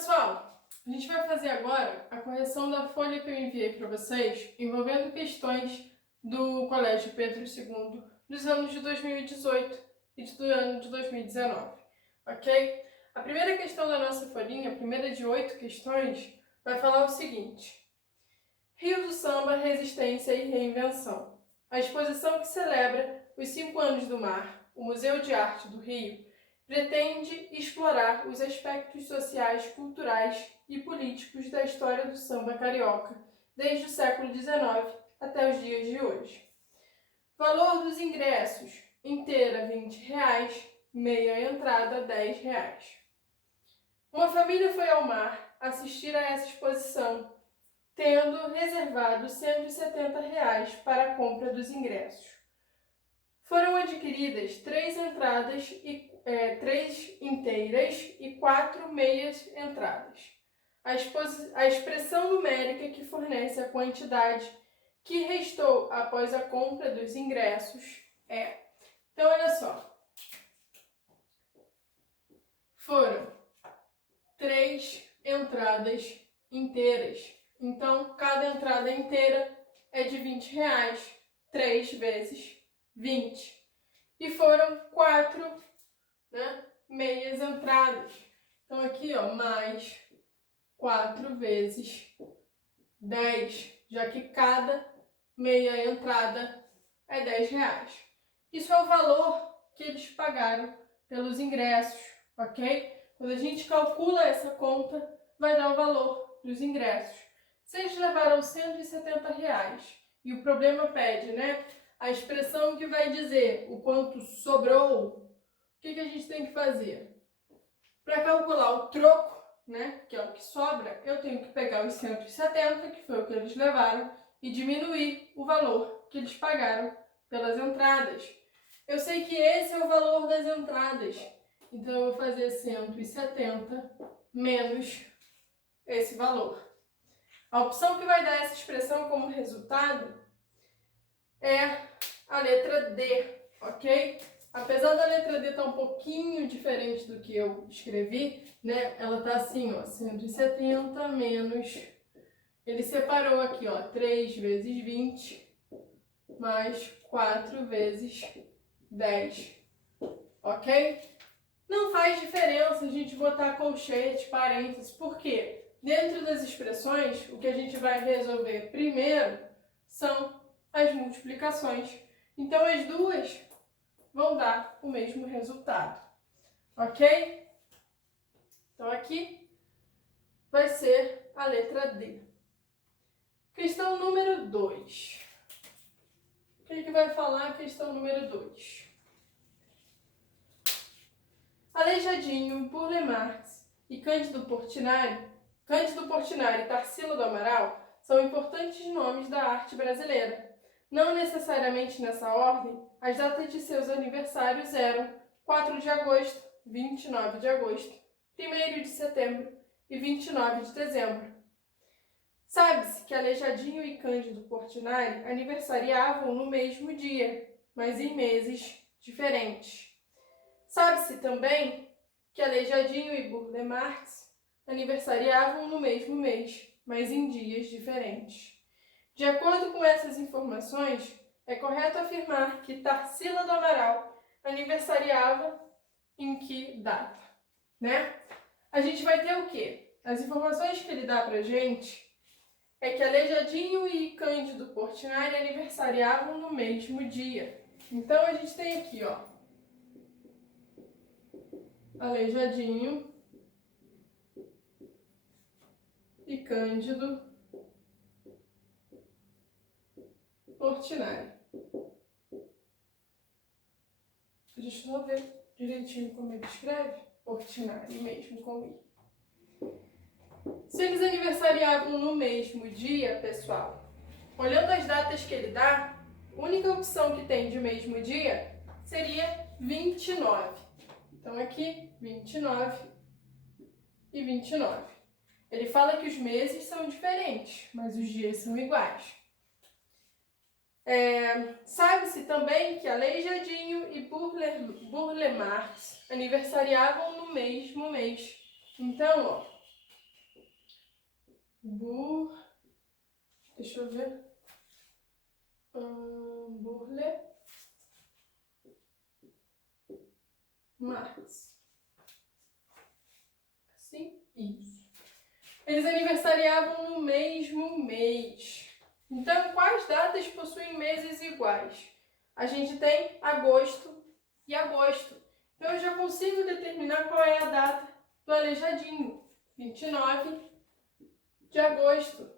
Pessoal, a gente vai fazer agora a correção da folha que eu enviei para vocês, envolvendo questões do Colégio Pedro II dos anos de 2018 e do ano de 2019, ok? A primeira questão da nossa folhinha, a primeira de 8 questões, vai falar o seguinte: Rio do Samba, Resistência e Reinvenção. A exposição que celebra os 5 anos do mar, o Museu de Arte do Rio, pretende explorar os aspectos sociais, culturais e políticos da história do samba carioca, desde o século XIX até os dias de hoje. Valor dos ingressos: inteira R$ 20, meia entrada R$ 10. Uma família foi ao mar assistir a essa exposição, tendo reservado R$ 170 para a compra dos ingressos. Foram adquiridas 3 entradas e 3 inteiras e 4 meias entradas. A expressão numérica que fornece a quantidade que restou após a compra dos ingressos é... Então, olha só. Foram 3 entradas inteiras. Então, cada entrada inteira é de R$ 20, 3 vezes 20. E foram 4, meias entradas. Então, aqui, ó, mais 4 vezes 10, já que cada meia entrada é R$ 10. Isso é o valor que eles pagaram pelos ingressos, ok? Quando a gente calcula essa conta, vai dar o valor dos ingressos. Se eles levaram R$ 170 e o problema pede, a expressão que vai dizer o quanto sobrou, o que a gente tem que fazer? Para calcular o troco, que é o que sobra, eu tenho que pegar os 170, que foi o que eles levaram, e diminuir o valor que eles pagaram pelas entradas. Eu sei que esse é o valor das entradas, então eu vou fazer 170 menos esse valor. A opção que vai dar essa expressão como resultado é a letra D, ok? Apesar da letra D estar um pouquinho diferente do que eu escrevi, ela está assim, ó, 170 menos... Ele separou aqui, ó, 3 vezes 20 mais 4 vezes 10, ok? Não faz diferença a gente botar colchete, parênteses, por quê? Dentro das expressões, o que a gente vai resolver primeiro são as multiplicações. Então, as duas vão dar o mesmo resultado, ok? Então, aqui vai ser a letra D. Questão número 2. O que vai falar a questão número 2? Aleijadinho, Burle Marx e Cândido Portinari e Tarsila do Amaral são importantes nomes da arte brasileira. Não necessariamente nessa ordem, as datas de seus aniversários eram 4 de agosto, 29 de agosto, 1º de setembro e 29 de dezembro. Sabe-se que Aleijadinho e Cândido Portinari aniversariavam no mesmo dia, mas em meses diferentes. Sabe-se também que Aleijadinho e Burle Marx aniversariavam no mesmo mês, mas em dias diferentes. De acordo com essas informações, é correto afirmar que Tarsila do Amaral aniversariava em que data, A gente vai ter o quê? As informações que ele dá pra gente é que Aleijadinho e Cândido Portinari aniversariavam no mesmo dia. Então, a gente tem aqui, ó, Aleijadinho e Cândido Portinari. Deixa eu só ver direitinho como ele escreve. Portinari mesmo com I. Se eles aniversariavam no mesmo dia, pessoal, olhando as datas que ele dá, a única opção que tem de mesmo dia seria 29. Então, aqui, 29 e 29. Ele fala que os meses são diferentes, mas os dias são iguais. Sabe-se também que Aleijadinho e Burle Marx aniversariavam no mesmo mês. Então, ó, Deixa eu ver. Burle Marx. Assim? Isso. Eles aniversariavam no mesmo mês. Então, quais datas possuem meses iguais? A gente tem agosto e agosto. Então, eu já consigo determinar qual é a data do Aleijadinho. 29 de agosto.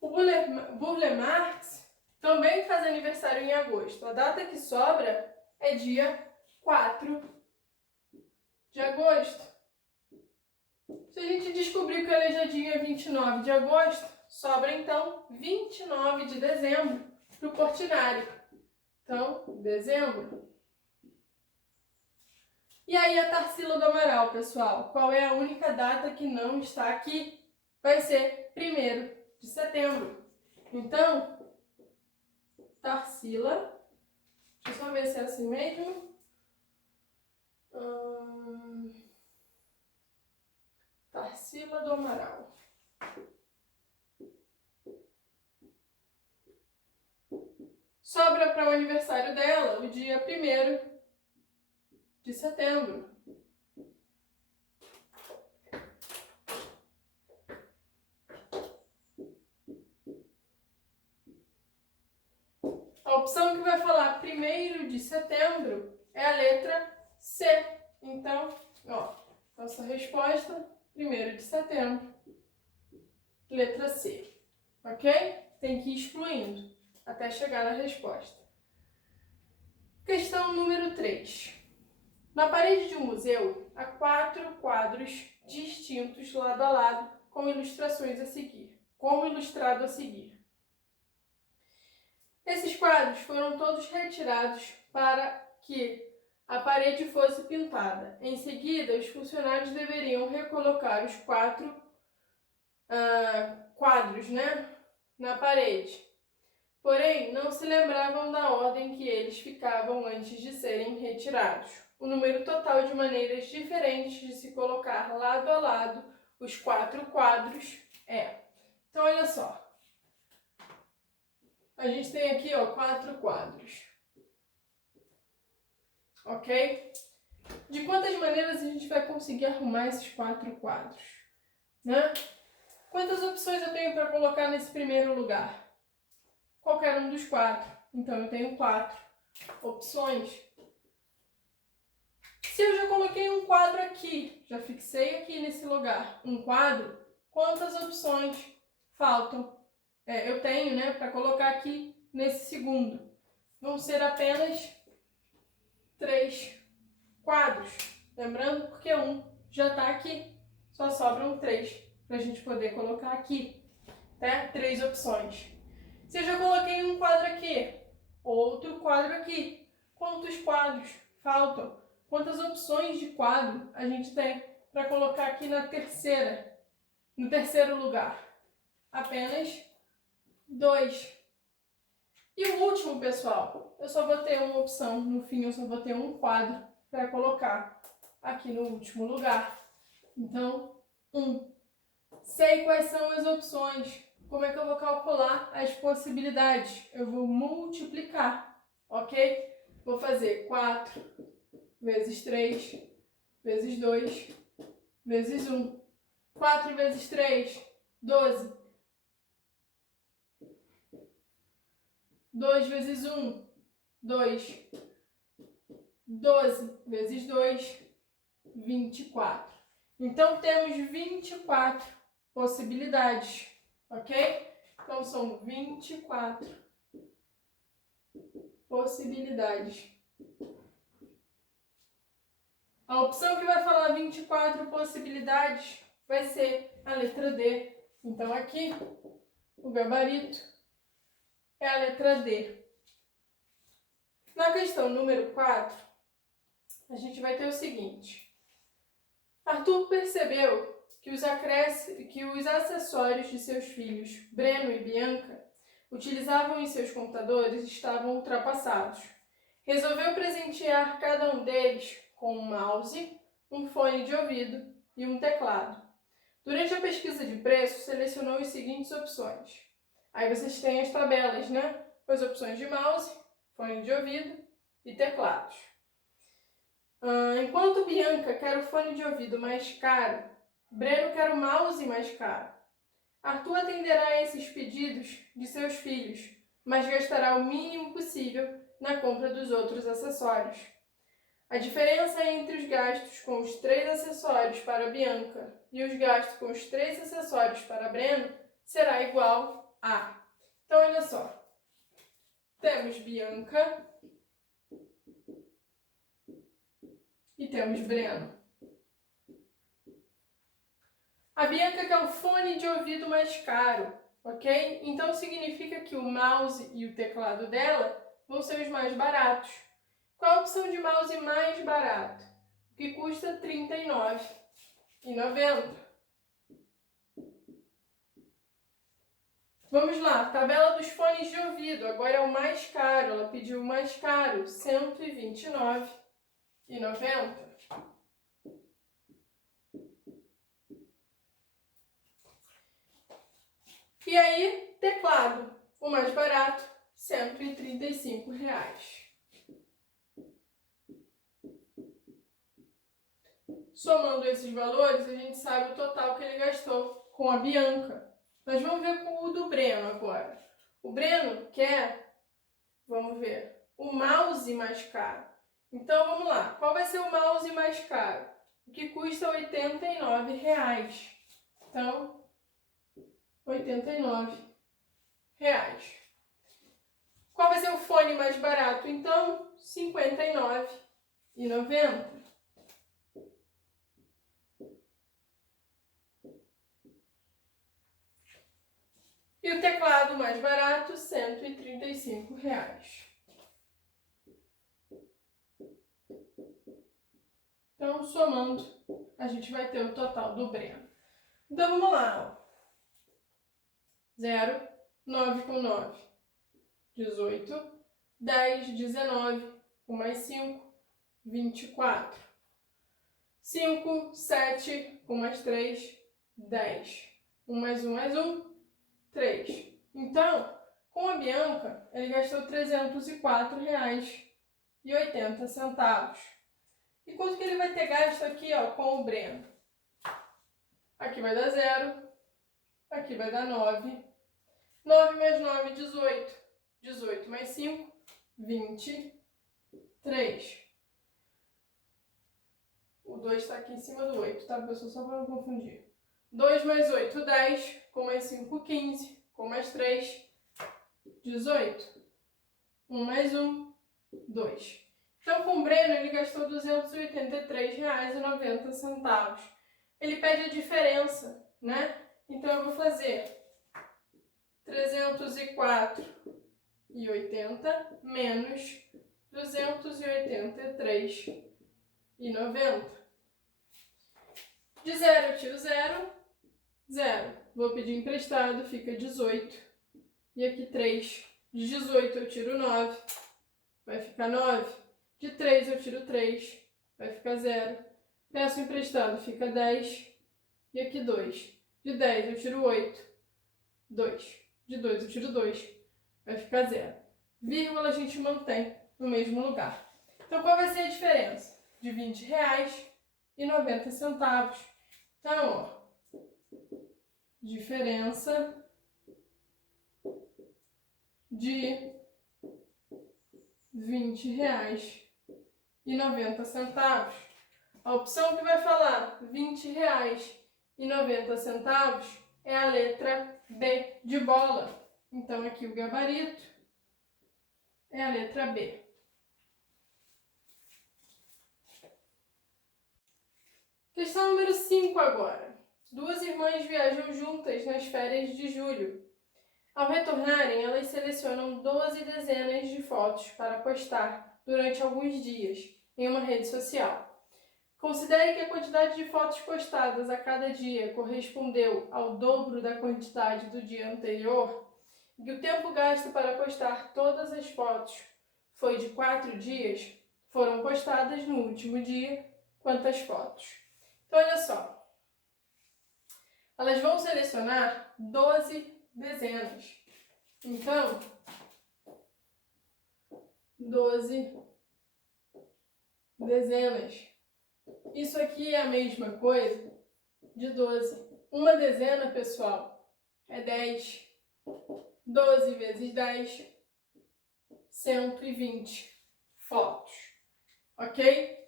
O Burle Marx também faz aniversário em agosto. A data que sobra é dia 4 de agosto. Se a gente descobrir que o Aleijadinho é 29 de agosto, sobra então 29 de dezembro para o Portinari. Então, dezembro. E aí a Tarsila do Amaral, pessoal? Qual é a única data que não está aqui? Vai ser 1º de setembro. Então, Tarsila, deixa eu só ver se é assim mesmo. Tarsila do Amaral. Sobra para o aniversário dela o dia 1º de setembro. A opção que vai falar 1º de setembro é a letra C. Então, ó, nossa resposta, 1º de setembro, letra C. Ok? Tem que ir excluindo até chegar na resposta. Questão número 3. Na parede de um museu, há 4 quadros distintos lado a lado com ilustrações a seguir. Como ilustrado a seguir. Esses quadros foram todos retirados para que a parede fosse pintada. Em seguida, os funcionários deveriam recolocar os 4 quadros, na parede. Porém, não se lembravam da ordem que eles ficavam antes de serem retirados. O número total de maneiras diferentes de se colocar lado a lado os 4 quadros é. Então, olha só. A gente tem aqui, ó, 4 quadros. Ok? De quantas maneiras a gente vai conseguir arrumar esses 4 quadros? Né? Quantas opções eu tenho para colocar nesse primeiro lugar? Qualquer um dos 4. Então, eu tenho 4 opções. Se eu já coloquei um quadro aqui, já fixei aqui nesse lugar um quadro, quantas opções faltam? Eu tenho, para colocar aqui nesse segundo. Vão ser apenas 3 quadros. Lembrando, porque um já está aqui. Só sobram 3 para a gente poder colocar aqui. Tá? 3 opções. Se eu já coloquei um quadro aqui, outro quadro aqui, quantos quadros faltam? Quantas opções de quadro a gente tem para colocar aqui no terceiro lugar? Apenas 2. E o último, pessoal, eu só vou ter uma opção, no fim eu só vou ter um quadro para colocar aqui no último lugar. Então, 1. Sei quais são as opções. Como é que eu vou calcular as possibilidades? Eu vou multiplicar, ok? Vou fazer 4 vezes 3 vezes 2 vezes 1. 4 vezes 3, 12. 2 vezes 1, 2. 12 vezes 2, 24. Então, temos 24 possibilidades, ok? Então, são 24 possibilidades. A opção que vai falar 24 possibilidades vai ser a letra D. Então, aqui, o gabarito é a letra D. Na questão número 4, a gente vai ter o seguinte. Arthur percebeu que os acessórios de seus filhos, Breno e Bianca, utilizavam em seus computadores estavam ultrapassados. Resolveu presentear cada um deles com um mouse, um fone de ouvido e um teclado. Durante a pesquisa de preço, selecionou as seguintes opções. Aí vocês têm as tabelas, né? As opções de mouse, fone de ouvido e teclados. Enquanto Bianca quer o fone de ouvido mais caro, Breno quer o mouse mais caro. Arthur atenderá a esses pedidos de seus filhos, mas gastará o mínimo possível na compra dos outros acessórios. A diferença entre os gastos com os 3 acessórios para Bianca e os gastos com os 3 acessórios para Breno será igual a... Então, olha só. Temos Bianca e temos Breno. A Bianca quer o fone de ouvido mais caro, ok? Então significa que o mouse e o teclado dela vão ser os mais baratos. Qual a opção de mouse mais barato? O que custa R$ 39,90. Vamos lá, tabela dos fones de ouvido. Agora é o mais caro, ela pediu o mais caro, R$ 129,90. E aí, teclado, o mais barato, R$ 135. Somando esses valores, a gente sabe o total que ele gastou com a Bianca. Nós vamos ver com o do Breno agora. O Breno quer, vamos ver, o mouse mais caro. Então, vamos lá. Qual vai ser o mouse mais caro? O que custa R$ 89,00. Então, R$ 89,00. Qual vai ser o fone mais barato? Então, R$ 59,90. E o teclado mais barato, R$ 135. Então, somando, a gente vai ter o total do Breno. Então, vamos lá. 0, 9 com 9, 18, 10, 19, com mais 5, 24. 5, 7, com mais 3, 10. 1 mais 1 mais 1, 3. Então, com a Bianca, ele gastou R$ 304,80. E quanto que ele vai ter gasto aqui, ó, com o Breno? Aqui vai dar 0, aqui vai dar 9. 9 mais 9, 18. 18 mais 5, 23. O 2 está aqui em cima do 8, tá, pessoal? Só para não confundir. 2 mais 8, 10. Com mais 5, 15. Com mais 3, 18. 1 mais 1, 2. Então, com o Breno, ele gastou R$ 283,90. Ele pede a diferença, né? Então, eu vou fazer 304,80 menos 283,90. De 0 eu tiro 0, 0. Vou pedir emprestado, fica 18. E aqui 3. De 18 eu tiro 9, vai ficar 9. De 3 eu tiro 3, vai ficar 0. Peço emprestado, fica 10. E aqui 2. De 10 eu tiro 8, 2. De 2 eu tiro 2, vai ficar 0. Vírgula a gente mantém no mesmo lugar. Então, qual vai ser a diferença? De R$ 20,90. Então, ó, diferença de R$ 20,90. A opção que vai falar R$ 20,90 é a letra B de bola. Então, aqui o gabarito é a letra B. Questão número 5 agora. Duas irmãs viajam juntas nas férias de julho. Ao retornarem, elas selecionam 12 dezenas de fotos para postar durante alguns dias em uma rede social. Considere que a quantidade de fotos postadas a cada dia correspondeu ao dobro da quantidade do dia anterior e que o tempo gasto para postar todas as fotos foi de 4 dias. Foram postadas no último dia quantas fotos? Então, olha só. elas vão selecionar 12 dezenas. Então, 12 dezenas. Isso aqui é a mesma coisa de 12. Uma dezena, pessoal, é 10. 12 vezes 10, 120 fotos. Ok?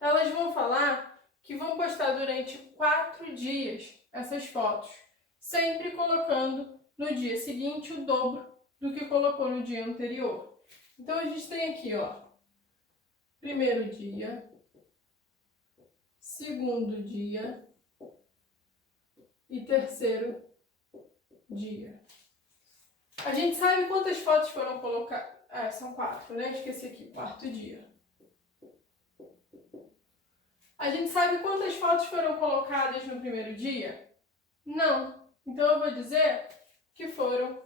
Elas vão falar que vão postar durante 4 dias essas fotos, sempre colocando no dia seguinte o dobro do que colocou no dia anterior. Então a gente tem aqui, ó, primeiro dia, segundo dia e terceiro dia. A gente sabe quantas fotos foram colocadas? São 4, né? Esqueci aqui, quarto dia. A gente sabe quantas fotos foram colocadas no primeiro dia? Não. Então eu vou dizer que foram,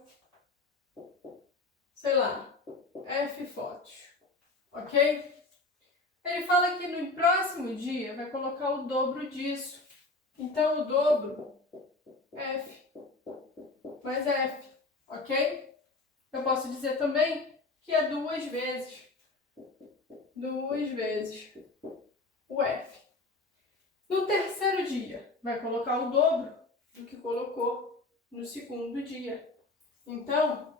sei lá, F fotos. Ok? Ele fala que no próximo dia vai colocar o dobro disso. Então o dobro, F mais F. Ok? Eu posso dizer também que é 2 vezes. 2 vezes o F. No terceiro dia, vai colocar o dobro do que colocou no segundo dia. Então,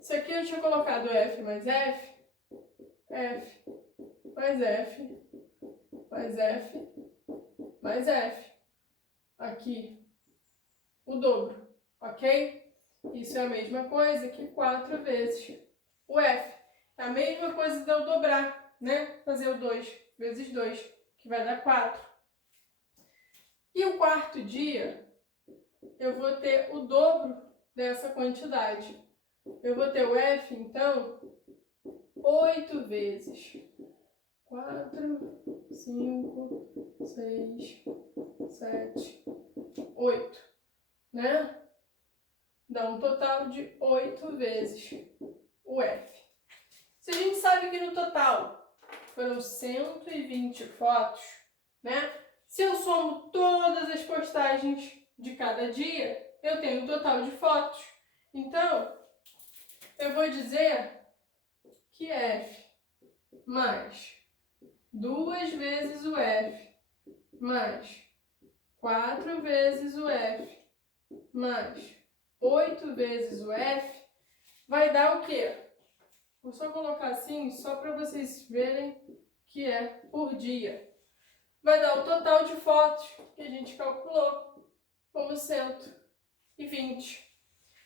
se aqui eu tinha colocado F mais F, F mais F, mais F, mais F. Aqui, o dobro, ok? Isso é a mesma coisa que 4 vezes o F. É a mesma coisa de eu dobrar, né? Fazer o 2 vezes 2, que vai dar 4. E o quarto dia, eu vou ter o dobro dessa quantidade. Eu vou ter o F, então, 8 vezes 4, 5, 6, 7, 8, né? Dá um total de 8 vezes o F. Se a gente sabe que no total foram 120 fotos, né? Se eu somo todas as postagens de cada dia, eu tenho um total de fotos. Então, eu vou dizer que F mais 2 vezes o F mais 4 vezes o F mais 8 vezes o F vai dar o quê? Vou só colocar assim, só para vocês verem que é por dia. Vai dar o total de fotos que a gente calculou como 120.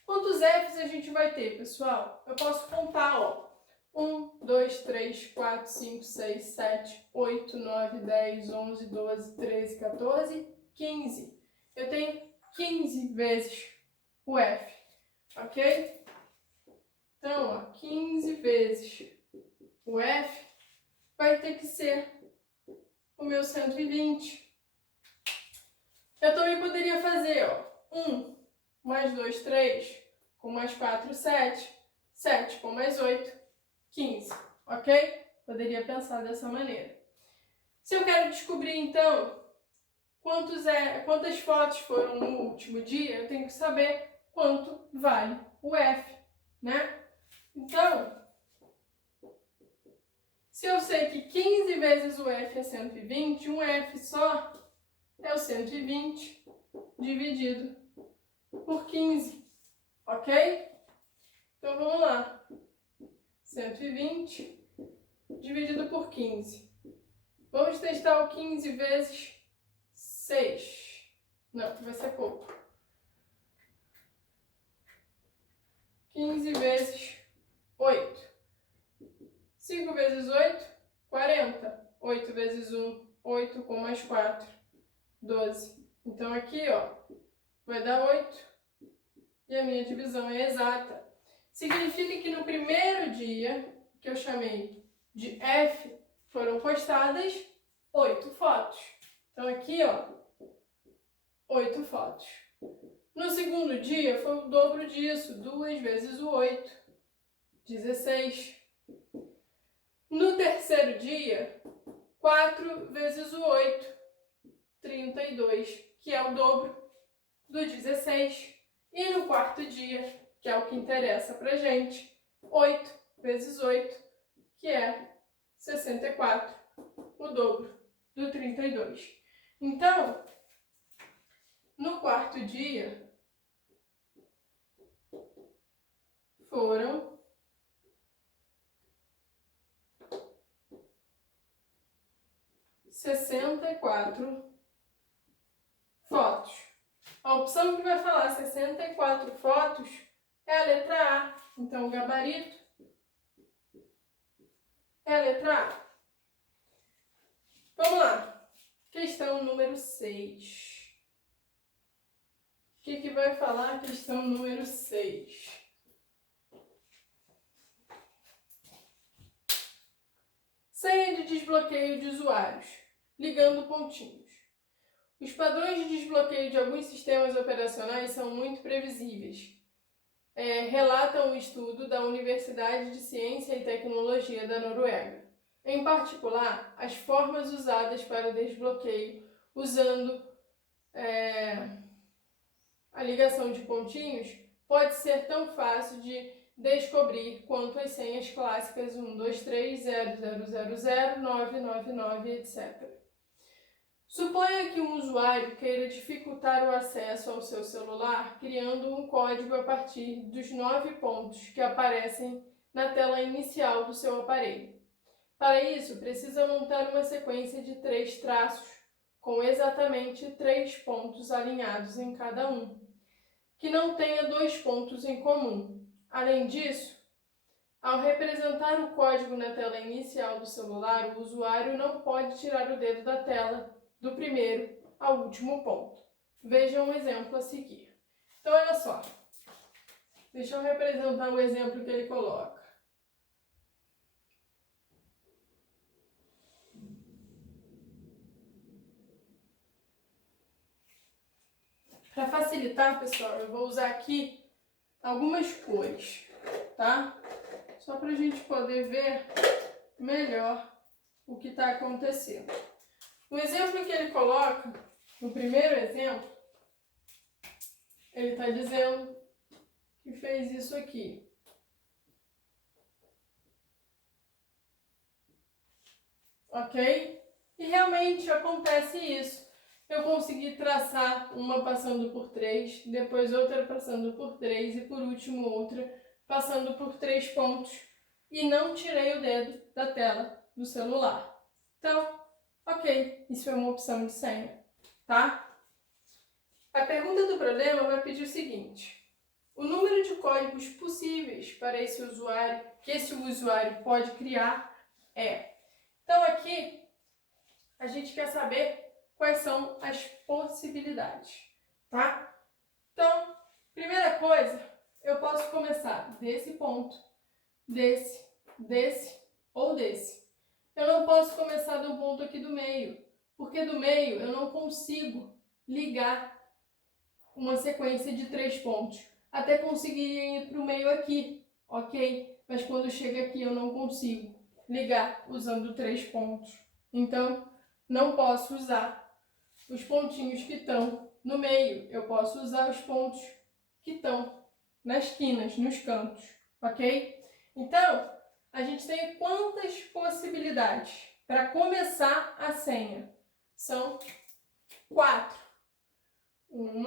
Quantos Fs a gente vai ter, pessoal? Eu posso contar, ó. 1, 2, 3, 4, 5, 6, 7, 8, 9, 10, 11, 12, 13, 14, 15. Eu tenho 15 vezes o F, ok? Então, ó, 15 vezes o F vai ter que ser o meu 120. Eu também poderia fazer, ó, 1 mais 2, 3, com mais 4, 7, 7 com mais 8, 15, ok? Poderia pensar dessa maneira. Se eu quero descobrir, então, quantas fotos foram no último dia, eu tenho que saber quanto vale o F, né? Então, se eu sei que 15 vezes o F é 120, um F só é o 120 dividido por 15, ok? Então, vamos lá. 120 dividido por 15. Vamos testar o 15 vezes 6. Não, vai ser pouco. 15 vezes 8. 5 vezes 8, 40. 8 vezes 1, 8 com mais 4, 12. Então aqui, ó, vai dar 8 e a minha divisão é exata. Significa que no primeiro dia, que eu chamei de F, foram postadas 8 fotos. Então aqui, ó, 8 fotos. No segundo dia foi o dobro disso, 2 vezes o 8, 16. No terceiro dia, 4 vezes o 8, 32, que é o dobro do 16. E no quarto dia, que é o que interessa pra gente, 8 vezes 8, que é 64, o dobro do 32. Então, no quarto dia, foram 64 fotos. A opção que vai falar 64 fotos é a letra A. Então, o gabarito é a letra A. Vamos lá. Questão número 6. O que vai falar a questão número 6? Senha de desbloqueio de usuários, ligando pontinhos. Os padrões de desbloqueio de alguns sistemas operacionais são muito previsíveis. Relata um estudo da Universidade de Ciência e Tecnologia da Noruega. Em particular, as formas usadas para o desbloqueio usando a ligação de pontinhos pode ser tão fácil de descobrir quanto as senhas clássicas 1, 2, 3, 0, 0, 0, 0, 9, 9, 9, etc. Suponha que um usuário queira dificultar o acesso ao seu celular criando um código a partir dos 9 pontos que aparecem na tela inicial do seu aparelho. Para isso, precisa montar uma sequência de 3 traços, com exatamente 3 pontos alinhados em cada um, que não tenha 2 pontos em comum. Além disso, ao representar o código na tela inicial do celular, o usuário não pode tirar o dedo da tela do primeiro ao último ponto. Veja um exemplo a seguir. Então, olha só. Deixa eu representar o exemplo que ele coloca. Para facilitar, pessoal, eu vou usar aqui algumas cores, tá? Só para a gente poder ver melhor o que está acontecendo. O exemplo que ele coloca, no primeiro exemplo, ele está dizendo que fez isso aqui. Ok? E realmente acontece isso. Eu consegui traçar uma passando por 3, depois outra passando por 3 e por último outra passando por 3 pontos e não tirei o dedo da tela do celular. Então, ok, isso é uma opção de senha, tá? A pergunta do problema vai pedir o seguinte: o número de códigos possíveis para esse usuário, que esse usuário pode criar é. Então aqui a gente quer saber quais são as possibilidades, tá? Então, primeira coisa, eu posso começar desse ponto, desse ou desse. Eu não posso começar do ponto aqui do meio, porque do meio eu não consigo ligar uma sequência de 3 pontos. Até conseguiria ir para o meio aqui, ok? Mas quando chega aqui eu não consigo ligar usando 3 pontos. Então, não posso usar os pontinhos que estão no meio. Eu posso usar os pontos que estão nas esquinas, nos cantos, ok? Então, a gente tem quantas possibilidades para começar a senha? São 4. 1,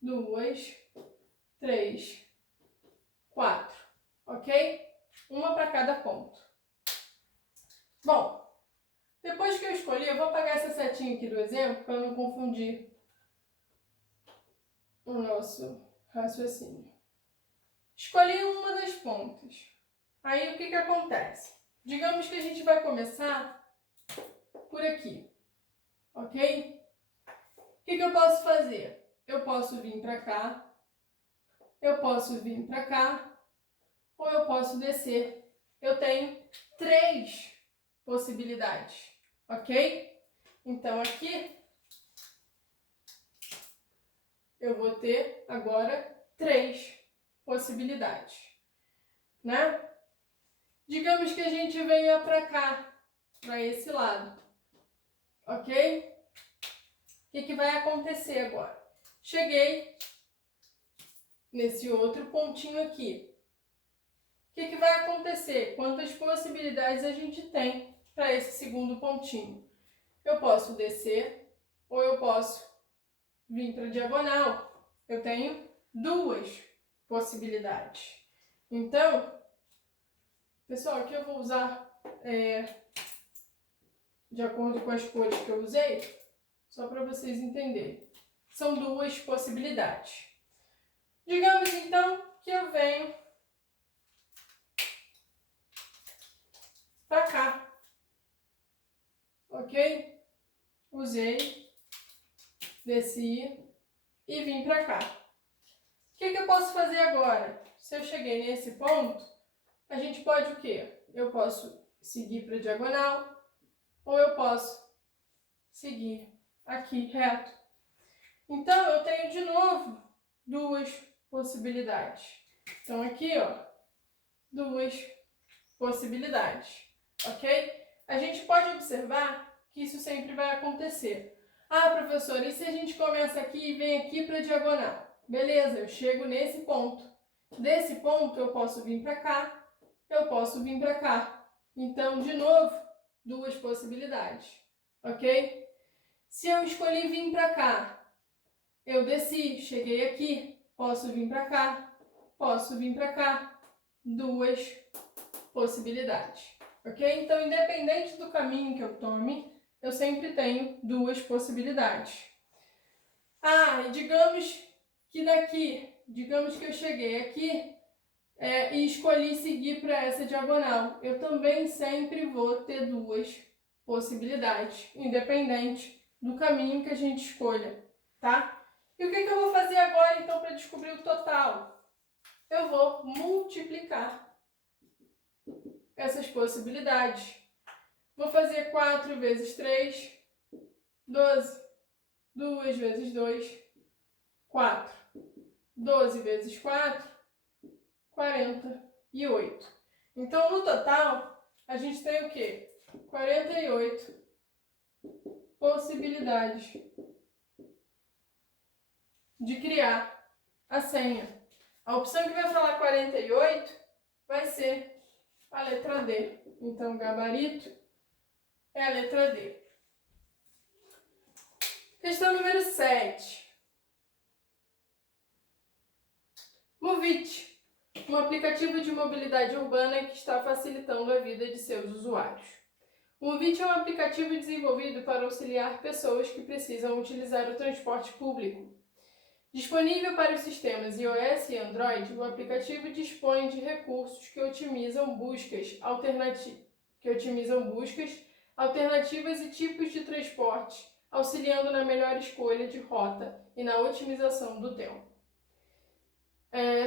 2, 3, 4, ok? Uma para cada ponto. Bom, depois que eu escolhi, eu vou apagar essa setinha aqui do exemplo para não confundir o nosso raciocínio. Escolhi uma das pontas. Aí o que acontece? Digamos que a gente vai começar por aqui, ok? O que eu posso fazer? Eu posso vir para cá, eu posso vir para cá, ou eu posso descer. Eu tenho 3 possibilidades, ok? Então aqui eu vou ter agora 3 possibilidades, né? Digamos que a gente venha para cá. para esse lado, ok? O que vai acontecer agora? Cheguei nesse outro pontinho aqui. O que vai acontecer? Quantas possibilidades a gente tem para esse segundo pontinho? Eu posso descer ou eu posso vir para a diagonal. Eu tenho duas possibilidades. Então, pessoal, aqui eu vou usar de acordo com as cores que eu usei, só para vocês entenderem. São duas possibilidades. Digamos então que eu venho para cá, ok? Usei, desci e vim para cá. O que eu posso fazer agora? Se eu cheguei nesse ponto, a gente pode o quê? Eu posso seguir para a diagonal ou eu posso seguir aqui reto. Então, eu tenho de novo duas possibilidades. Então, aqui, ó, duas possibilidades, ok? A gente pode observar que isso sempre vai acontecer. Ah, professora, e se a gente começa aqui e vem aqui para a diagonal? Beleza, eu chego nesse ponto. Desse ponto, eu posso vir para cá, eu posso vir para cá. Então, de novo, duas possibilidades, ok? Se eu escolhi vir para cá, eu desci, cheguei aqui, posso vir para cá, posso vir para cá. Duas possibilidades, ok? Então, independente do caminho que eu tome, eu sempre tenho duas possibilidades. Ah, e digamos que digamos que eu cheguei aqui e escolhi seguir para essa diagonal. Eu também sempre vou ter duas possibilidades, independente do caminho que a gente escolha, tá? E o que eu vou fazer agora, então, para descobrir o total? Eu vou multiplicar essas possibilidades. Vou fazer 4 vezes 3, 12. 2 vezes 2, 4. 12 vezes 4, 48. Então, no total, a gente tem o quê? 48 possibilidades de criar a senha. A opção que vai falar 48 vai ser a letra D. Então, gabarito é a letra D. Questão número 7. Movit, um aplicativo de mobilidade urbana que está facilitando a vida de seus usuários. O Movit é um aplicativo desenvolvido para auxiliar pessoas que precisam utilizar o transporte público. Disponível para os sistemas iOS e Android, o aplicativo dispõe de recursos que otimizam buscas alternativas e tipos de transporte, auxiliando na melhor escolha de rota e na otimização do tempo.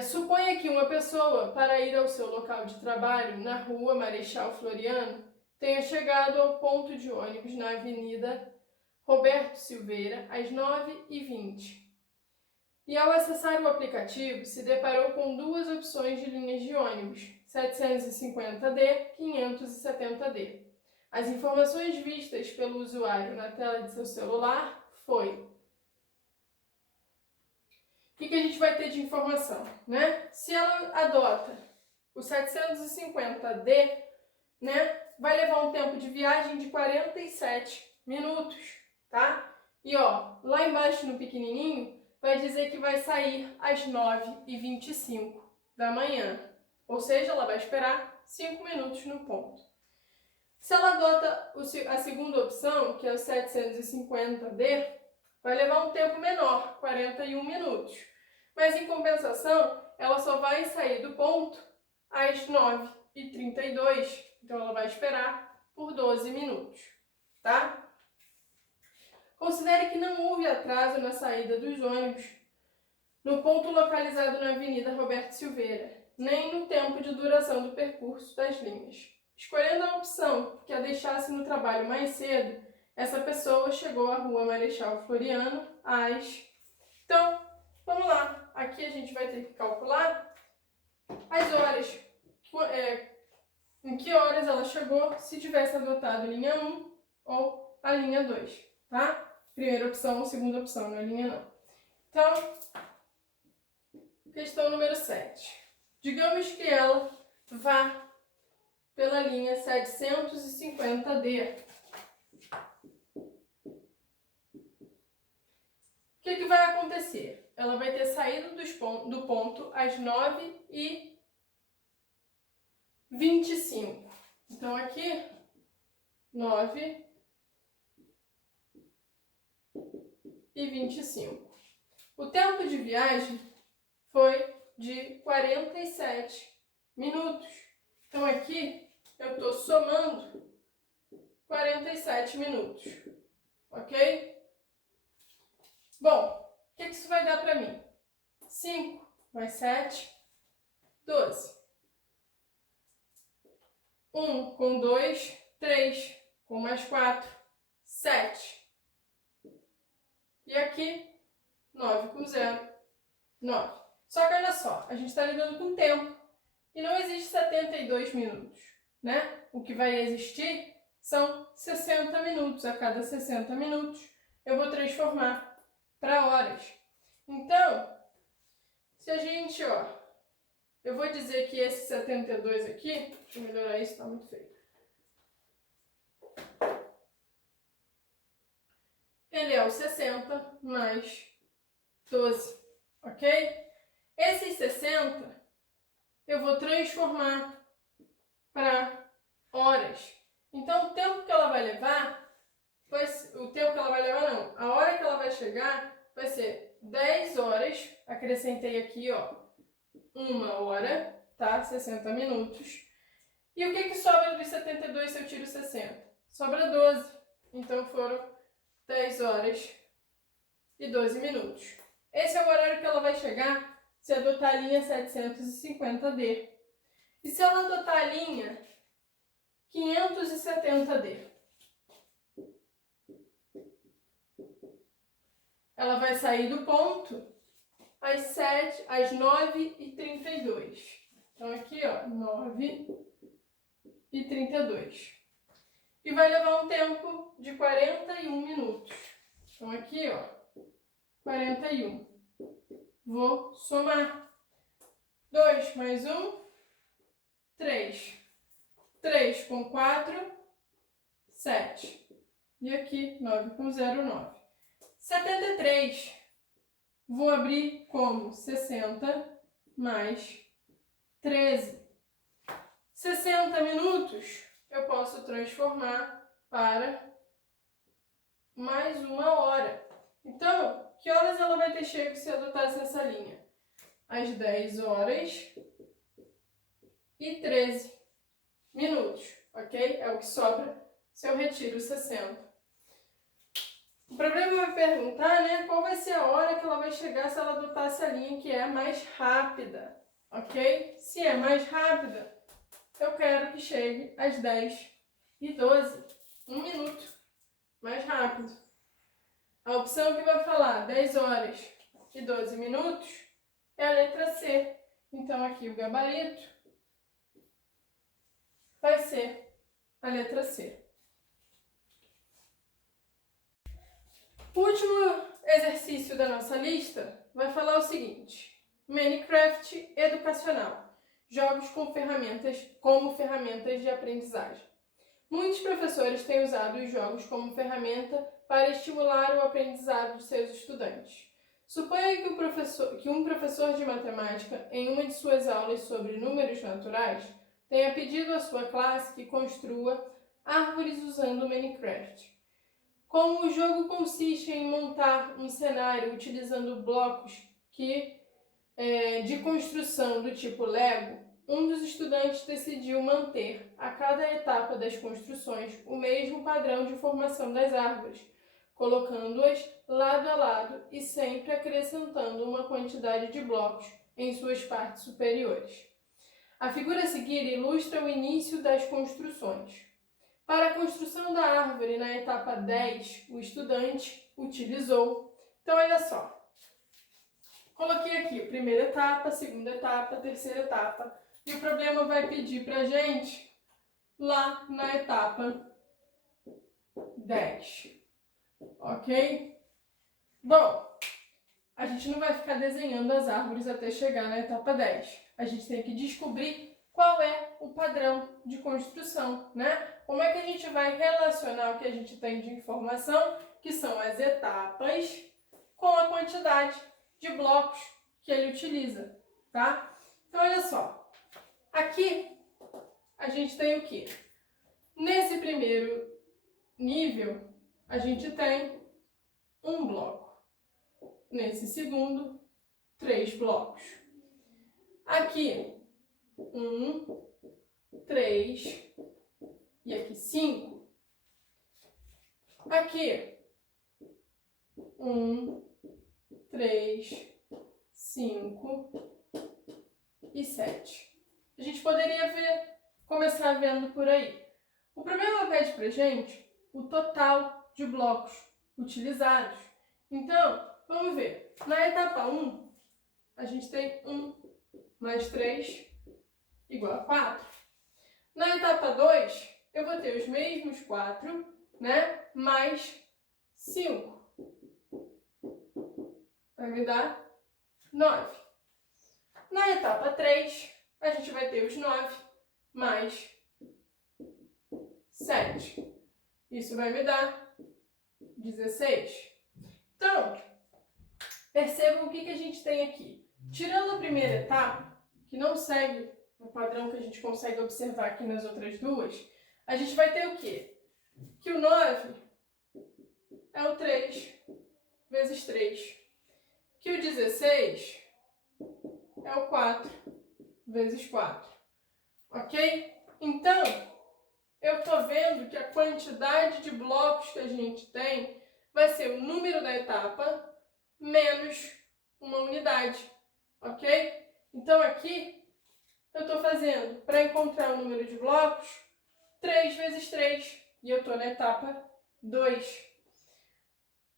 Suponha que uma pessoa, para ir ao seu local de trabalho, na rua Marechal Floriano, tenha chegado ao ponto de ônibus na Avenida Roberto Silveira às 9h20. E ao acessar o aplicativo, se deparou com duas opções de linhas de ônibus, 750D, 570D. As informações vistas pelo usuário na tela de seu celular foi... O que a gente vai ter de informação, né? Se ela adota o 750D, né, vai levar um tempo de viagem de 47 minutos, tá? E ó, lá embaixo no pequenininho, vai dizer que vai sair às 9h25 da manhã. Ou seja, ela vai esperar 5 minutos no ponto. Se ela adota a segunda opção, que é o 750D, vai levar um tempo menor, 41 minutos. Mas, em compensação, ela só vai sair do ponto às 9h32. Então, ela vai esperar por 12 minutos, tá? Considere que não houve atraso na saída dos ônibus no ponto localizado na Avenida Roberto Silveira, nem no tempo de duração do percurso das linhas. Escolhendo a opção que a deixasse no trabalho mais cedo, essa pessoa chegou à Rua Marechal Floriano às... Então, vamos lá. Aqui a gente vai ter que calcular as horas. em que horas ela chegou se tivesse adotado a linha 1 ou a linha 2, tá? Primeira opção ou segunda opção, não é linha não. Então, questão número 7. Digamos que ela vá pela linha 750D. O que vai acontecer? Ela vai ter saído do ponto às 9h25. Então, aqui, 9h25. O tempo de viagem foi de 47 minutos. Então, aqui, eu estou somando 47 minutos. Ok? Bom, o que isso vai dar para mim? 5 mais 7, 12. 1 com 2, 3. Com mais 4, 7. E aqui, 9 com 0, 9. Só que olha só, a gente está lidando com tempo. E não existe 72 minutos, né? O que vai existir são 60 minutos. A cada 60 minutos, eu vou transformar para horas. Então, se a gente, eu vou dizer que esse 72 aqui, deixa eu melhorar isso, tá muito feio. Ele é o 60 mais 12, ok? Esses 60 eu vou transformar para horas. Então, o tempo que ela vai levar, a hora que ela vai chegar vai ser 10 horas, acrescentei aqui, 1 hora, tá? 60 minutos. E o que sobra dos 72 se eu tiro 60? Sobra 12. Então, foram 10 horas e 12 minutos. Esse é o horário que ela vai chegar se adotar a linha 750D. E se ela adotar a linha 570D? Ela vai sair do ponto às 9h32. Então, aqui, 9h32. E vai levar um tempo de 41 minutos. Então, aqui, 41. Vou somar. 2 mais 1, 3. 3 com 4, 7. E aqui, 9 com 0, 9. 73. Vou abrir como 60 mais 13. 60 minutos eu posso transformar para mais 1 hora. Então, que horas ela vai ter chego se adotasse essa linha? Às 10 horas e 13 minutos, ok? É o que sobra se eu retiro 60. O problema vai perguntar, né, qual vai ser a hora que ela vai chegar se ela adotar essa linha que é mais rápida, ok? Se é mais rápida, eu quero que chegue às 10h12, 1 minuto mais rápido. A opção que vai falar 10 horas e 12 minutos é a letra C. Então, aqui o gabarito vai ser a letra C. O último exercício da nossa lista vai falar o seguinte: Minecraft educacional. Jogos com como ferramentas de aprendizagem. Muitos professores têm usado os jogos como ferramenta para estimular o aprendizado de seus estudantes. Suponha que um professor de matemática, em uma de suas aulas sobre números naturais, tenha pedido à sua classe que construa árvores usando Minecraft. Como o jogo consiste em montar um cenário utilizando blocos de construção do tipo Lego, um dos estudantes decidiu manter a cada etapa das construções o mesmo padrão de formação das árvores, colocando-as lado a lado e sempre acrescentando uma quantidade de blocos em suas partes superiores. A figura a seguir ilustra o início das construções. Para a construção da árvore na etapa 10, o estudante utilizou... Então, olha só. Coloquei aqui a primeira etapa, segunda etapa, terceira etapa. E o problema vai pedir para a gente lá na etapa 10. Ok? Bom, a gente não vai ficar desenhando as árvores até chegar na etapa 10. A gente tem que descobrir qual é o padrão de construção, né? Como é que a gente vai relacionar o que a gente tem de informação, que são as etapas, com a quantidade de blocos que ele utiliza, tá? Então, olha só. Aqui, a gente tem o quê? Nesse primeiro nível, a gente tem um bloco. Nesse segundo, 3 blocos. Aqui, 1, 3 e aqui 5. Aqui, 1, 3, 5 e 7. A gente poderia começar vendo por aí. O problema pede pra gente o total de blocos utilizados. Então, vamos ver. Na etapa 1, a gente tem 1 mais 3 igual a 4. Na etapa 2, eu vou ter os mesmos 4, né? Mais 5. Vai me dar 9. Na etapa 3, a gente vai ter os 9 mais 7. Isso vai me dar 16. Então, percebam o que a gente tem aqui. Tirando a primeira etapa, que não segue o padrão que a gente consegue observar aqui nas outras duas, a gente vai ter o quê? Que o 9 é o 3 vezes 3. Que o 16 é o 4 vezes 4. Ok? Então, eu estou vendo que a quantidade de blocos que a gente tem vai ser o número da etapa menos uma unidade. Ok? Então, aqui, eu estou fazendo, para encontrar o número de blocos, 3 vezes 3. E eu estou na etapa 2.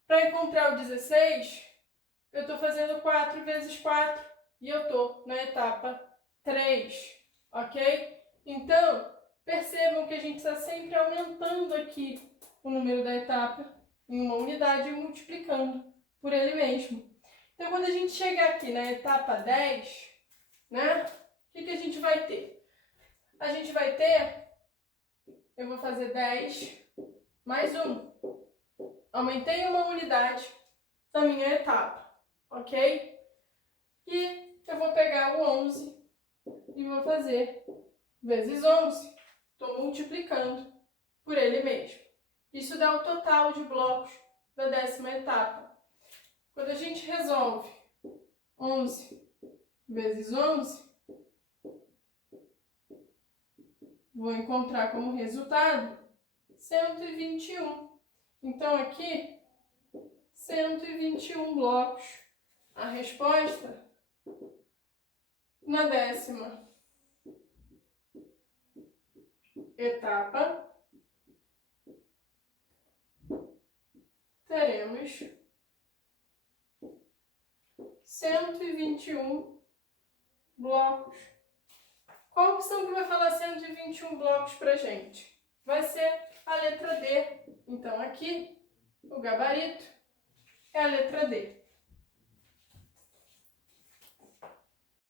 Para encontrar o 16, eu estou fazendo 4 vezes 4. E eu estou na etapa 3. Ok? Então, percebam que a gente está sempre aumentando aqui o número da etapa em uma unidade e multiplicando por ele mesmo. Então, quando a gente chegar aqui na etapa 10, né? O que a gente vai ter? A gente vai ter, eu vou fazer 10 mais 1. Aumentei uma unidade da minha etapa, ok? E eu vou pegar o 11 e vou fazer vezes 11. Estou multiplicando por ele mesmo. Isso dá o total de blocos da 10ª etapa. Quando a gente resolve 11 vezes 11, vou encontrar como resultado 121. Então, aqui, 121 blocos. A resposta na 10ª etapa, teremos 121 blocos. Qual opção que vai falar 121 blocos para a gente? Vai ser a letra D. Então, aqui, o gabarito é a letra D.